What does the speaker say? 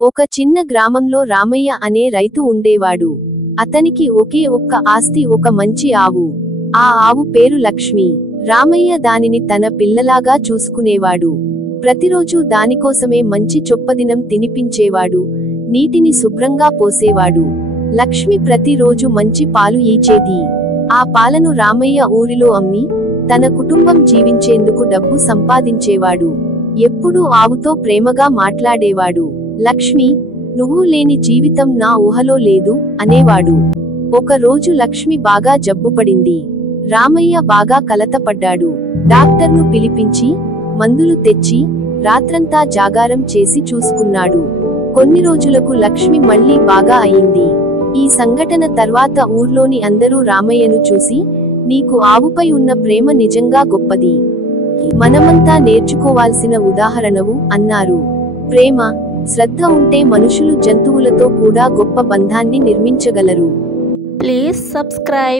ఒక చిన్న గ్రామంలో రామయ్య అనే రైతు ఉండేవాడు. అతనికి ఒకే ఒక్క ఆస్తి, ఒక మంచి ఆవు. ఆ ఆవు పేరు లక్ష్మి. రామయ్య దానిని తన పిల్లలాగా చూసుకునేవాడు. ప్రతిరోజూ దానికోసమే మంచి చొప్పదినం తినిపించేవాడు, నీటిని శుభ్రంగా పోసేవాడు. లక్ష్మి ప్రతిరోజు మంచి పాలు ఈచేది. ఆ పాలను రామయ్య ఊరిలో అమ్మి తన కుటుంబం జీవించేందుకు డబ్బు సంపాదించేవాడు. ఎప్పుడూ ఆవుతో ప్రేమగా మాట్లాడేవాడు. లక్ష్మి, నువ్వు లేని జీవితం నా ఊహలో లేదు అనేవాడు. ఒక రోజు లక్ష్మి బాగా జబ్బుపడింది. రామయ్య బాగా కలతపడ్డాడు. డాక్టర్ను పిలిపించి మందులు తెచ్చి రాత్రంతా జాగారం చేసి చూసుకున్నాడు. కొన్ని రోజులకు లక్ష్మి మళ్ళీ బాగా అయింది. ఈ సంఘటన తర్వాత ఊర్లోని అందరూ రామయ్యను చూసి, నీకు ఆవుపై ఉన్న ప్రేమ నిజంగా గొప్పది, మనమంతా నేర్చుకోవాల్సిన ఉదాహరణవు అన్నారు. ప్రేమ, శ్రద్ధ ఉంటే మనుషులు జంతువులతో కూడా గొప్ప బంధాన్ని నిర్మించగలరు. Please subscribe.